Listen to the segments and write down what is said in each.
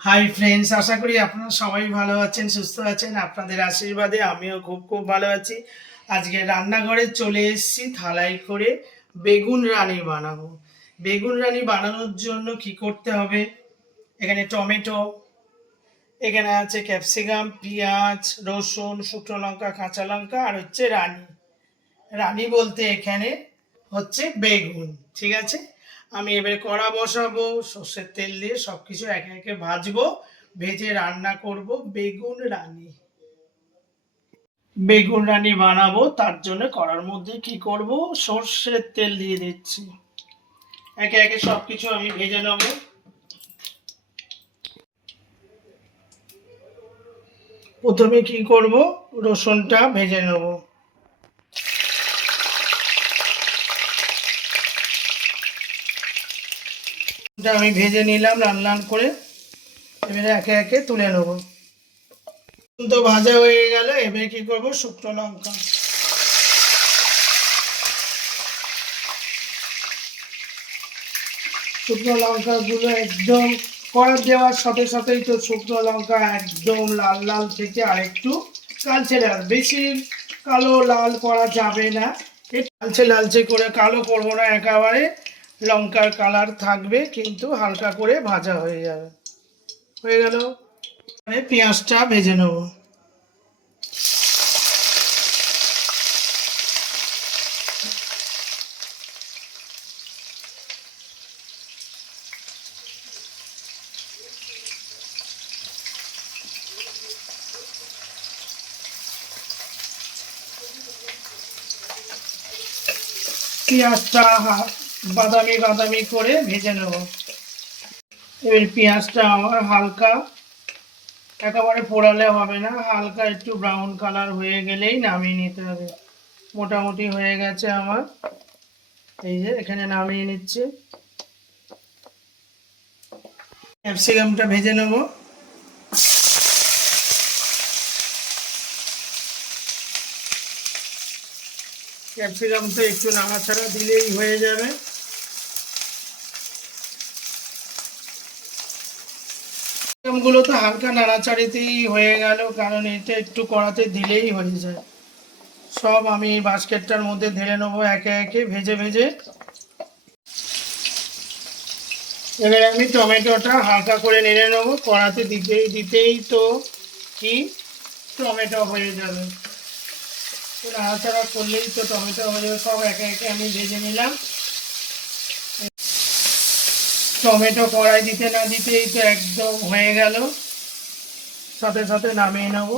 Hi friends, আশা করি আপনারা সবাই ভালো আছেন, সুস্থ আছেন। আপনাদের আশীর্বাদে আমিও খুব খুব ভালো আছি। আজকে রান্নাঘরে চলে এসেছি থালাই করে বেগুন রানি বানাবো। বেগুন রানি বানানোর জন্য কি করতে হবে, এখানে টমেটো, এখানে আছে ক্যাপসিকাম, পেঁয়াজ, রসুন, শুকনো লঙ্কা, কাঁচা লঙ্কা, আর হচ্ছে রানি। রানি বলতে এখানে হচ্ছে বেগুন। ঠিক আছে, আমি এবারে কড়া বসাবো, সর্ষের তেল দিয়ে সব কিছু একে একে ভাজবো, ভেজে রান্না করব বেগুন রানি। বেগুন রানি বানাবো, তার জন্য কড়ার মধ্যে কি করব, সর্ষের তেল দিয়ে দিচ্ছি। একে একে সব কিছু আমি ভেজে নেব। প্রথমে কি করব, রসুনটা ভেজে নেব। আমি ভেজে নিলাম লাল লাল করে, এবারে একে একে তুলে নেব। তো ভাজা হয়ে গেল, এবারে কি করব, শুকনো লঙ্কা, শুকনো লঙ্কাগুলো একদম কড়া দেওয়ার সাথে সাথেই তো শুকনো লঙ্কা একদম লাল লাল থেকে আরেকটু কালচে লাল, বেশি কালো লাল করা যাবে না, একটু লালচে লালচে করে, কালো করবো না একেবারে, লঙ্কার কালার থাকবে কিন্তু হালকা করে ভাজা হয়ে যাবে। হয়ে গেল, পেঁয়াজটা ভেজে নেব। পেঁয়াজটা বাদামি বাদামি করে ভেজে নেব। এবার পেঁয়াজটা আমার হালকা, একেবারে পোড়ালে হবে না, হালকা একটু ব্রাউন কালার হয়ে গেলেই নামিয়ে নিতে হবে। মোটামুটি হয়ে গেছে আমার, এই যে এখানে নামিয়ে নিচ্ছে। ক্যাপসিকামটা ভেজে নেব। ক্যাপসিকামটা একটু নাড়াচাড়া দিলেই হয়ে যাবে। গুলো তো হালকা নাড়াচাড়িতেই হয়ে গেল, কারণ এটা একটু কড়াতে দিলেই হয়ে যায়। সব আমি বাস্কেটটার মধ্যে ঢেলে নেবো একে একে ভেজে ভেজে। এবারে আমি টমেটোটা হালকা করে নেড়ে নেবো, কড়াতে দিতেই দিতেই তো কি টমেটো হয়ে যাবে, নাড়াচাড়া করলেই তো টমেটো হয়ে যাবে। সব একে একে আমি ভেজে নিলাম। টমেটো কড়াই দিতে না দিতেই তো একদম হয়ে গেল, সাথে সাথে নামিয়ে নেব।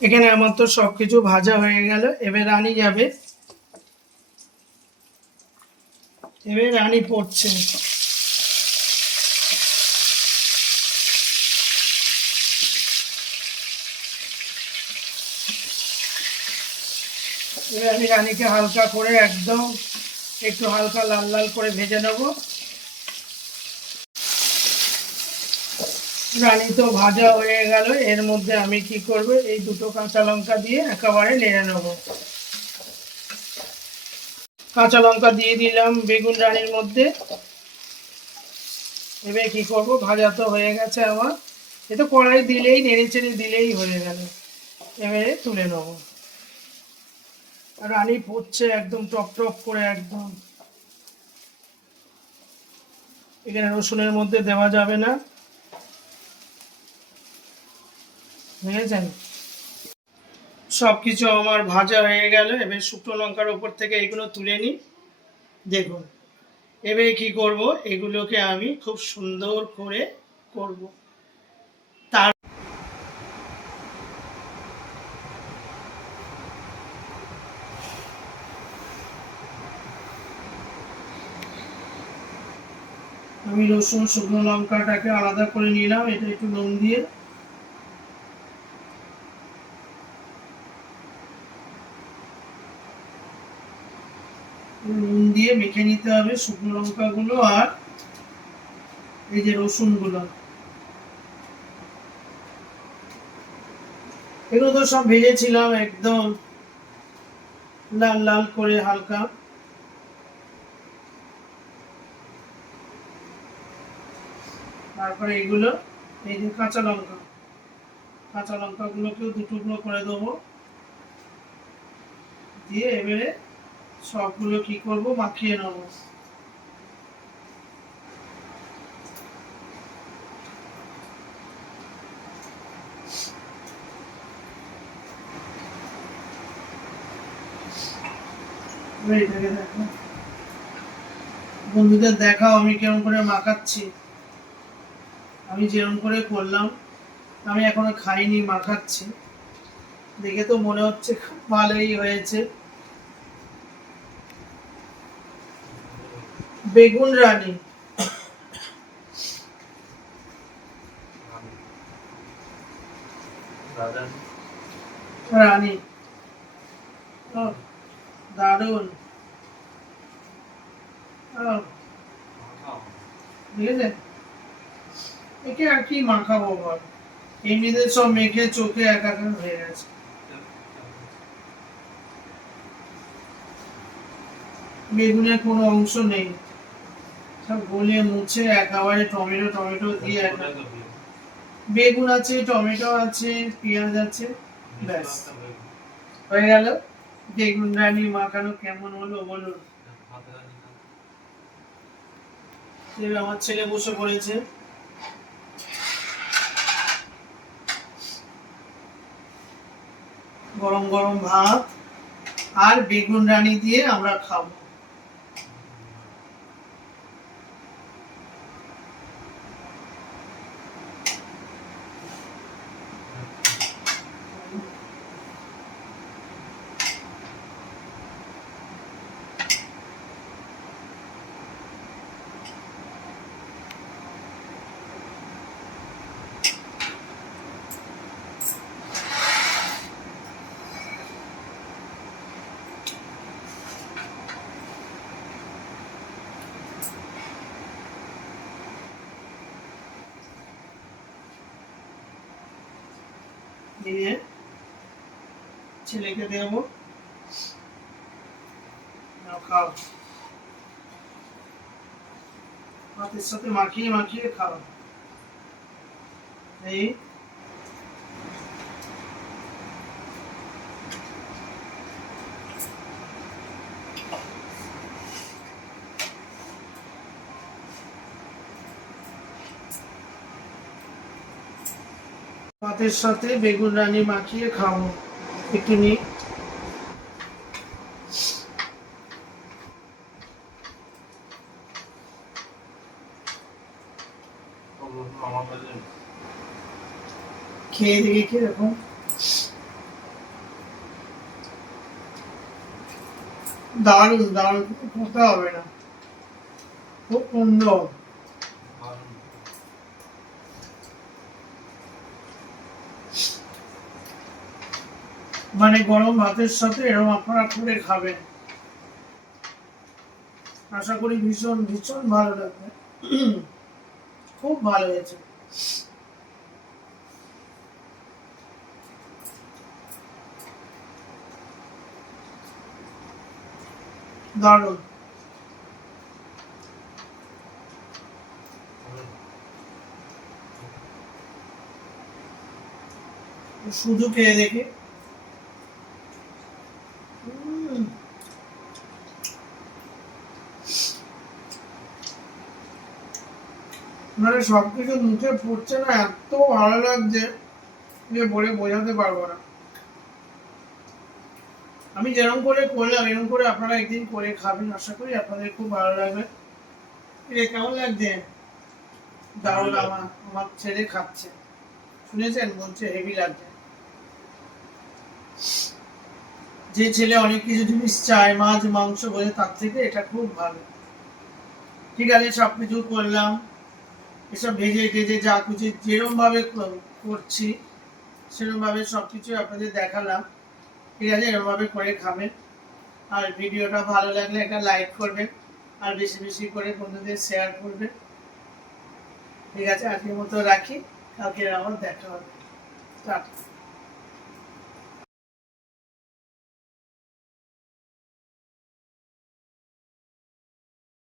এখানে আমার তো সবকিছু ভাজা হয়ে গেল, এবার রানি যাবে। এবার রানি পড়ছে, এবার আমি রানিকে হালকা করে একদম একটু হালকা লাল লাল করে ভেজে নেব। রানি তো ভাজা হয়ে গেল, এর মধ্যে আমি কি করব, এই দুটো কাঁচা লঙ্কা দিয়ে একেবারে নেড়ে নেব। কাঁচা লঙ্কা দিয়ে দিলাম বেগুন রানির মধ্যে। এবার কি করব, ভাজা তো হয়ে গেছে আমার, এ তো কড়াই দিলেই নেড়ে চেড়ে দিলেই হয়ে গেল। এবারে তুলে নেব। রানি পড়ছে একদম টক টক করে একদম। এখানে রসুনের মধ্যে দেওয়া যাবে না, বুঝেছেন। সব কিছু আমার ভাজা হয়ে গেল, এবার শুকনো লঙ্কার উপর থেকে এগুলো তুলে নিই। দেখুন, এবারে কি করব, এগুলোকে আমি খুব সুন্দর করে করব। তার আমি রসুন শুকনো লঙ্কাটাকে আলাদা করে নিলাম, এটা একটু নুন দিয়ে, মেখে নিতে হবে শুকনো লঙ্কাগুলো আর এই যে রসুনগুলো। এগুলো তো সব ভেজেছিলাম একদম, লাল লাল করে হালকা। তারপরে এগুলো, এই যে কাঁচা লঙ্কা, কাঁচা লঙ্কাগুলোকেও দুটুকরো করে দেবো। দিয়ে এবারে সবগুলো কি করব, মাখিয়ে নেব। এইটাকে দেখো বন্ধুদের, দেখাও আমি কেমন করে মাখাচ্ছি। আমি যেরকম করে করলাম, আমি এখনো খাইনি, মাখাচ্ছি। দেখে তো মনে হচ্ছে খুব ভালোই হয়েছে। বেগুন রানী, রানী, ও দারুণ। ঠিক আছে, একে আর কি মাখাবো বল, এমনিতে সব মেখে চোখে একাকার হয়ে গেছে। বেগুনের কোনো অংশ নেই, সব গলিয়ে মুছে একেবারে টমেটো টমেটো দিয়ে। বেগুন আছে, টমেটো আছে, পেঁয়াজ আছে, ব্যাস হয়ে গেল। বেগুন রানী মাখানো কেমন হলো বলুন। আমার ছেলে বসে পড়েছে, গরম গরম ভাত আর বেগুন রানী দিয়ে আমরা খাবো। দিয়ে ছেলেকে দেবো, খাও, ভাতের সাথে মাখিয়ে মাখিয়ে খাও। এই ভাতের সাথে বেগুন রানী মাখিয়ে খাবো, একটু নিয়ে। খেয়ে দেখি কিরকম। দারুণ দারুণ, কথা হবে না, খুব সুন্দর। মানে গরম ভাতের সাথে এরকম আপনারা করে খাবেন, আশা করি ভীষণ ভীষণ ভালো লাগবে। খুব ভালো হয়েছে, দারুণ। শুধু খেয়ে দেখি। মানে সবকিছু মুখে পড়ছে না, এত ভালো লাগছে যে বলে বোঝাতে পারবো না। আমি যেরকম করে করলাম এরকম করে আপনারা একদিন করে খাবেন, আশা করি আপনাদের খুব ভালো লাগবে। কেমন লাগছে? দারুণ। আমার আমার ছেলে খাচ্ছে, শুনেছেন, বলছে হেভি লাগছে। যে ছেলে অনেক কিছু জিনিস চায়, মাছ মাংস বলে, তার থেকে এটা খুব ভালো। ঠিক আছে, সবকিছু করলাম, এসব ভেজে টেজে যা কিছু যেরকম ভাবে করছি সেরকম ভাবে সবকিছু আপনাদের দেখালাম। ঠিক আছে, এরকম ভাবে করে খাবেন। আর ভিডিওটা ভালো লাগলে একটা লাইক করবেন, আর বেশি বেশি করে বন্ধুদের শেয়ার করবেন। ঠিক আছে, আজকের মতো রাখি, কালকে আবার দেখা হবে। টাটা।